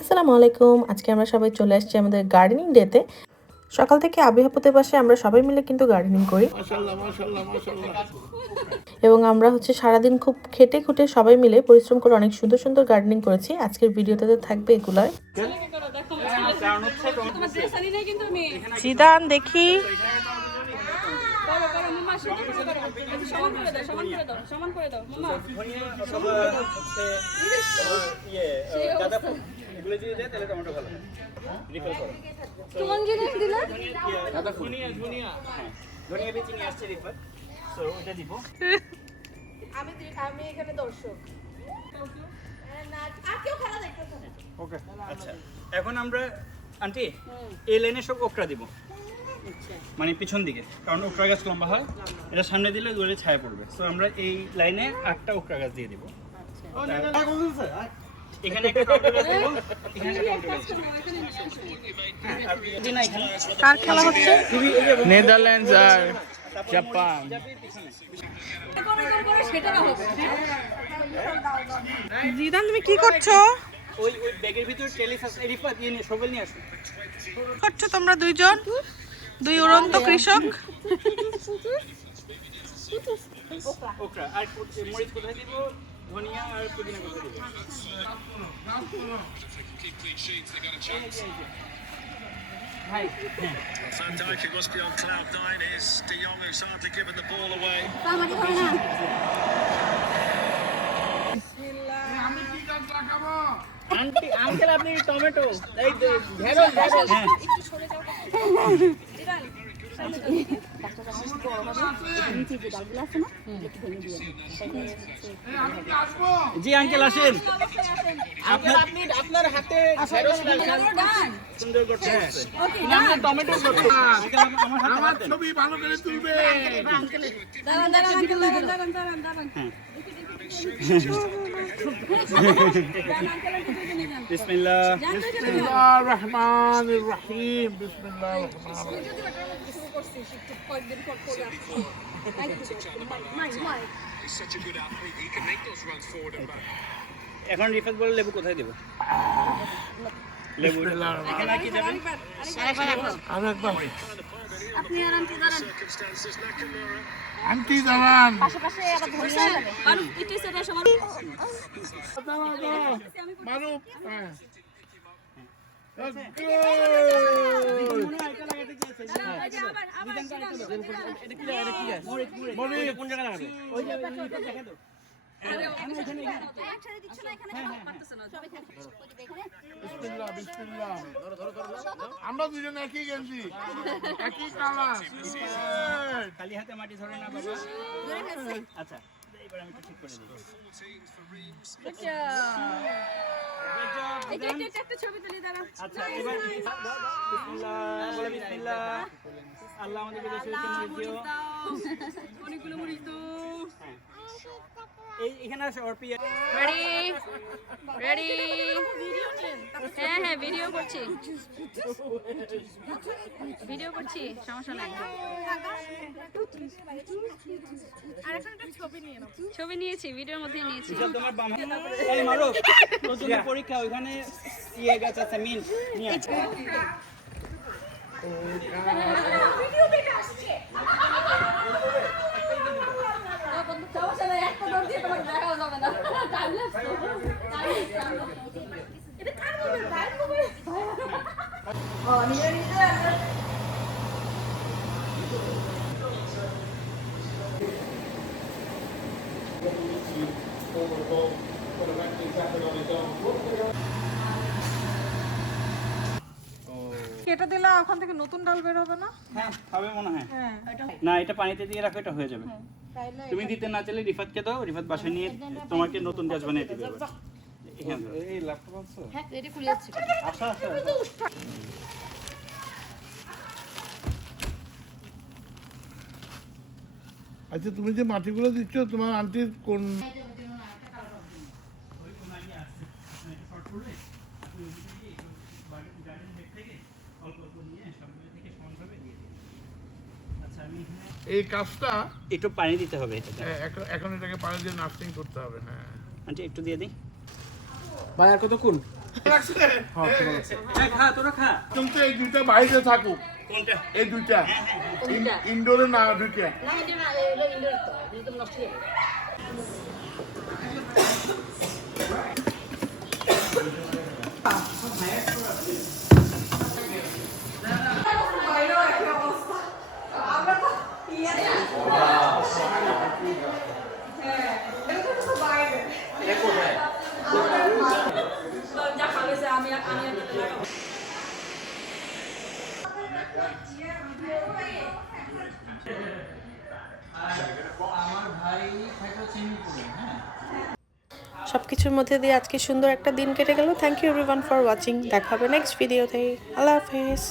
আসসালামু আলাইকুম। আজকে আমরা সবাই চলে আসছি আমাদের গার্ডেনিং ডেতে। সকাল থেকে আবিহাপুতে পাশে আমরা সবাই মিলে কিন্তু গার্ডেনিং করি। এবং আমরা সারাদিন খুব খেটে খুঁটে সবাই মিলে পরিশ্রম করে অনেক সুন্দর সুন্দর গার্ডেনিং করেছি। আজকের ভিডিওতে থাকবে এগুলাই। জিদান দেখি আমি এখানে দর্শক। আচ্ছা, এখন আমরা আন্টি এই লাইনে সব ওকরা দিব, মানে পিছন দিকে, কারণ ওকরা গাছ লম্বা হয়, এটা সামনে দিলে দূরে ছায়া পড়বে। তো আমরা এই লাইনে 8টা ওকরা গাছ দিয়ে দিব। এখানে একটা টমেটো গাছ দিব, এখানে একটা টমেটো গাছ দিব। কার খেলা হচ্ছে? নেদারল্যান্ডস আর জাপান। জিদান তুমি কি করছো? ওই ব্যাগের ভিতরে টেলিস আছে, রিফাত নিয়ে সবল নিয়ে আসো। করছো তোমরা দুইজন, দুই উড়ন্ত কৃষক। ওকরা আর মরিচ কোথায় দিব, ধনিয়া আর পুদিনা কোথায় দিব? Van Dijk, who must be on cloud 9, is De Jong, who's hardly given the ball away. Aunty uncle আপনি টমেটো এই ঢেঁড়স ঢেঁড়স হ্যাঁ জি আঙ্কেল আসেন। আপনার হাতে ঢেঁড়স লাগান সুন্দর করতে আছে। আমরা টমেটো করতে আমার ছবি ভালো করে তুলবে। দাঁড়ান বিসমিল্লাহ বিসমিল্লাহির রহমানির রহিম। বিসমিল্লাহির রহমানির রহিম। এখন রিফাত বলে লেবু কোথায় দেব? লেবু এখানে কি যাবে? আরেকবার আপনি আর আন্টি দাঁড়ান। আন্টি দাঁড়ান। পাশে আবার ধরে যাবে। আর একটু সেটা সমান। মারুফ হ্যাঁ কোন জায়গায় লাগাবে? ওই যে বিসমিল্লাহ বিসমিল্লাহ। আমরা দুজন একই গেঞ্জি, একই কালার। খালি হাতে মাটি ধরে না বাবা। আচ্ছা এবার আমি একটু ঠিক করে দিই। একটা ছবি তুলি দাঁড়াও। আচ্ছা এবার বিসমিল্লাহ বলে বিসমিল্লাহ। আল্লাহ আমাদেরকে বেশি বেশি মরিচ দিও। অনেকগুলো মরিচ দাও। এই এখানে আসো অর্পি। রেডি হ্যাঁ ভিডিও করছি সমস্যা নাই। আর এখন একটা ছবি নিয়েছি, ভিডিওর মধ্যে নিয়েছি। তোমার বাম হাতে এই মারো প্রথম পরীক্ষা ওখানে ইয়ে গাছ আছে মিন নিয়ে আসো। ভিডিও দেখে আসছে সমস্যা নাই, একটা দৌড় দিয়ে তোমাকে দেখাও যাবে না। টাইমলেস এটা কার মোবাইল? ভাই মোবাইল। ও নিজে নিজে আমরা কেটে দিলে ওখান থেকে নতুন ডাল বের হবে না? হ্যাঁ হবে মনে হয়। না এটা পানিতে দিয়ে রাখো, এটা হয়ে যাবে। তুমি দিতে না চাইলে রিফাতকে দাও, রিফাত বাসায় নিয়ে তোমাকে নতুন গাছ বানিয়ে দিবে। এই ল্যাপটপ আছে? হ্যাঁ এটা খুলে যাচ্ছে। আচ্ছা আচ্ছা আচ্ছা তুমি যে মাটিগুলো দিচ্ছ তোমার আন্টির কোন অল্প অল্প নিয়ে সবগুলো থেকে সমানভাবে দিয়ে দিই। আচ্ছা এই কাজটা একটু পানি দিতে হবে এটাতে। এখন এটাকে পানি দিয়ে নাস্টিং করতে হবে। হ্যাঁ আন্টি একটু দিয়ে দিই। ভাই আর কতক্ষণ? হ্যাঁ খা, তোরা খা। কিন্তু এই দুইটা বাইরে থাকুক। কোনটা? এই দুইটা ইনডোরে না দুইটা। না এটা না এগুলো ইনডোর তো এগুলো তো নষ্ট হয়ে যাবে সব কিছুর মধ্যে দিয়ে আজকে সুন্দর একটা দিন কেটে গেল। Thank you everyone for watching. দেখা হবে নেক্সট ভিডিওতে। আল্লাহ হাফেজ।